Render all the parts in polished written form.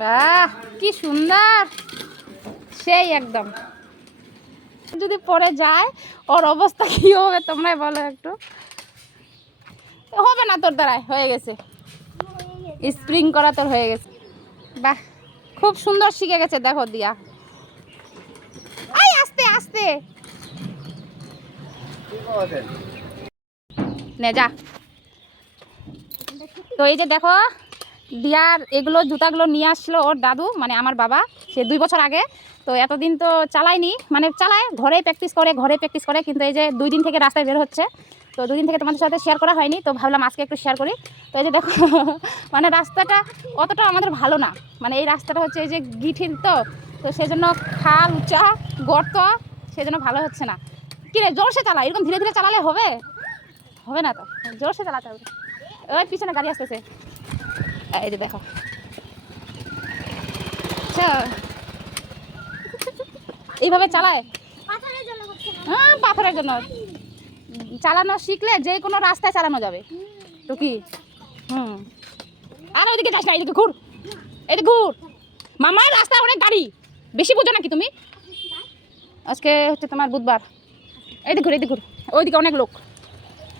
বাহ কি সুন্দর, সেই একদম। যদি পড়ে যায় ওর অবস্থা কি হবে তোমরাই বলো একটু। হবে না তোর দ্বারাই, হয়ে গেছে, স্প্রিং করা তোর হয়ে গেছে। বাহ খুব সুন্দর শিখে গেছে দেখো দিয়া। আই আস্তে আস্তে নে যা। তো এই যে দেখো দিয়ার এগুলো জুতাগুলো নিয়ে আসলো ওর দাদু, মানে আমার বাবা, সে 2 বছর আগে। তো এতদিন তো চালায়নি, মানে চালায় ঘরেই প্র্যাকটিস করে, কিন্তু এই যে 2 দিন থেকে রাস্তায় বের হচ্ছে। তো 2 দিন থেকে তোমাদের সাথে শেয়ার করা হয়নি, তো ভাবলাম আজকে একটু শেয়ার করি। তো এই যে দেখো মানে রাস্তাটা অতটা আমাদের ভালো না, মানে এই রাস্তাটা হচ্ছে এই যে গিঠিল, তো তো সেজন্য খাল উঁচা গর্ত, সেজন্য ভালো হচ্ছে না। কিরে জোরসে চালা, এরকম ধীরে ধীরে চালালে হবে? হবে না তো, জোরসে চালাতে হবে। ওই পিছনে গাড়ি আসতেছে, এই যে দেখো। এইভাবে চালায় হ্যাঁ, পাথরের জন্য। চালানো শিখলে যে কোনো রাস্তায় চালানো যাবে তো কি। আর ওইদিকে যাস না, এইদিকে ঘুর, এইদিকে ঘুর। মামার রাস্তায় অনেক গাড়ি, বেশি বোঝো নাকি তুমি? আজকে হচ্ছে তোমার বুধবার, এইদিকে ঘুর, এইদিকে ঘুর, ওইদিকে অনেক লোক।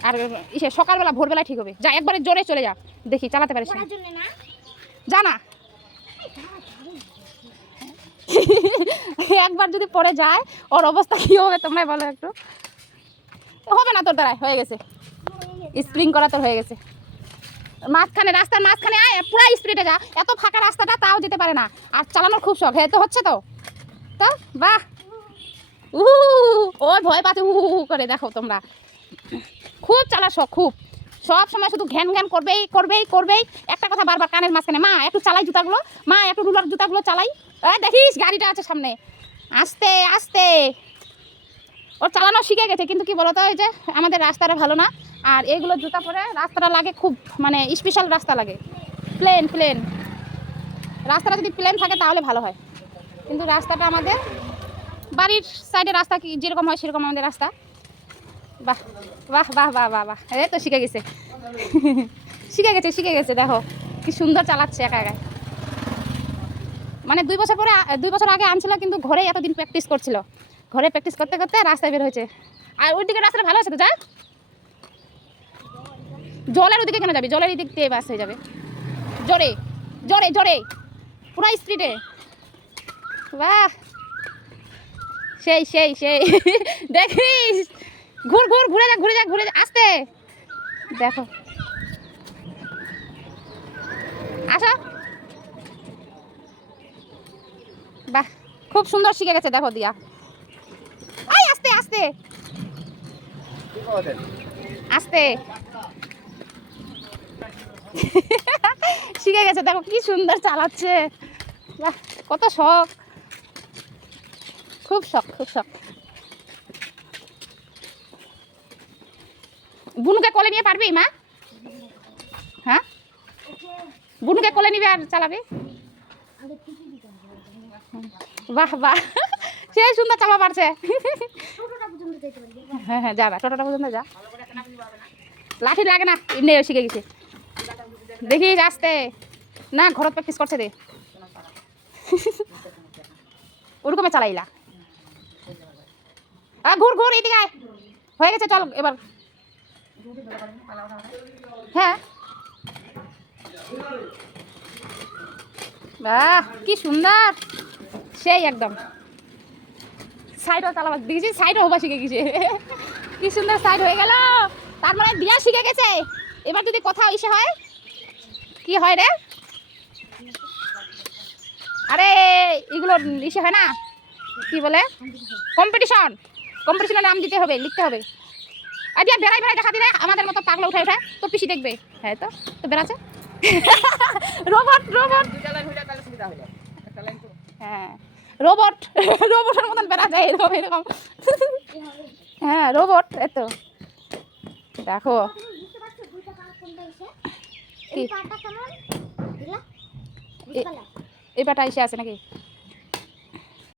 আর ইসে সকালবেলা ভোরবেলায় ঠিক হবে, যা একবারে জোরে চলে যা, দেখি চালাতে পারিস জানা। একবার যদি পড়ে যায় ওর অবস্থা কি হবে তোমরাই বলো একটু। হবে না তোর দ্বারাই, হয়ে গেছে, স্প্রিং করা তোর হয়ে গেছে। মাঝখানে, রাস্তার মাঝখানে আয়, পুরা স্পিডে যা, এত ফাঁকা রাস্তাটা তাও যেতে পারে না। আর চালানোর খুব শখ, হ্যাঁ তো হচ্ছে তো। তো বাহ ও ভয় পাচ্ছে করে, দেখো তোমরা খুব চালার শখ, খুব সব সময় শুধু ঘ্যান ঘ্যান করবেই করবেই করবেই, একটা কথা বারবার কানের মাঝখানে, মা একটু চালাই জুতাগুলো, মা একটু রুলার জুতাগুলো চালাই। দেখিস গাড়িটা আছে সামনে, আস্তে আস্তে। ওর চালানো শিখে গেছে, কিন্তু কি বলতো ওই যে আমাদের রাস্তাটা ভালো না, আর এইগুলো জুতা পরে রাস্তাটা লাগে খুব, মানে স্পেশাল রাস্তা লাগে, প্লেন প্লেন রাস্তাটা যদি প্লেন থাকে তাহলে ভালো হয়। কিন্তু রাস্তাটা আমাদের বাড়ির সাইডে রাস্তা কি যেরকম হয় সেরকম আমাদের রাস্তা। বাহ বাহ বাহ বাহ বাহ বাহ, এই তো শিখে গেছে শিখে গেছে দেখো কি সুন্দর চালাচ্ছে একা একা। মানে 2 বছর পরে, 2 বছর আগে আনছিল, কিন্তু ঘরে এতদিন প্র্যাকটিস করছিল, ঘরে প্র্যাকটিস করতে করতে রাস্তায় বের হয়েছে। আর ওই দিকে রাস্তাটা ভালো আছে তো, যা। জলের ওদিকে কেন যাবি, জলের দিক দিয়ে বাস হয়ে যাবে, জোরে জোরে জোরে পুরা স্পিডে। বাহ সেই সেই সেই দেখিস, ঘুর ঘুর, ঘুরে যা ঘুরে যা ঘুরে যা, আস্তে দেখো। আসো, বাহ খুব সুন্দর শিখে গেছে দেখো দিয়া। আই আস্তে আস্তে আস্তে শিখে গেছে দেখো কি সুন্দর চালাচ্ছে। বাহ কত শখ, খুব শখ খুব শখ। বুনুকে কোলে নিয়ে পারবি মা? হ্যাঁ বুনুকে কোলে নিবে আর চালাবি। বাহ বাহ সেই সুন্দর চালা পারছে। হ্যাঁ হ্যাঁ যা, টোটোটা পর্যন্ত যা, লাঠি লাগে না, এমনি শিখে গেছে। দেখিস আসতে, না ঘরত প্র্যাকটিস করছে দে ওরকমে চালাইলা। ঘুর ঘুর এইদিকে আয়, হয়ে গেছে চল এবার। হ্যাঁ বাহ কি সুন্দর, সেই একদম। সাইডও চালাবার দেখেছি, সাইডও হবা শিখে গেছে কি সুন্দর সাইড হয়ে গেল। তার মানে দিয়া শিখে গেছে। এবার যদি কথা ইসে হয়, কি হয় রে, আরে এগুলো ইসে হয় না, কি বলে কম্পিটিশন, কম্পিটিশনে নাম দিতে হবে, লিখতে হবে। আর দিয়া বেড়াই বেড়াই দেখা দিলে আমাদের মতো পাগলা উঠে উঠে তো পিসি দেখবে। হ্যাঁ তো তো বেড়াচ্ছে রোবট রোবট, হ্যাঁ রোবট রোবটের মতন বেড়া যায় এরকম এরকম হ্যাঁ রোবট। এত দেখো এই পাটা এসে আছে নাকি।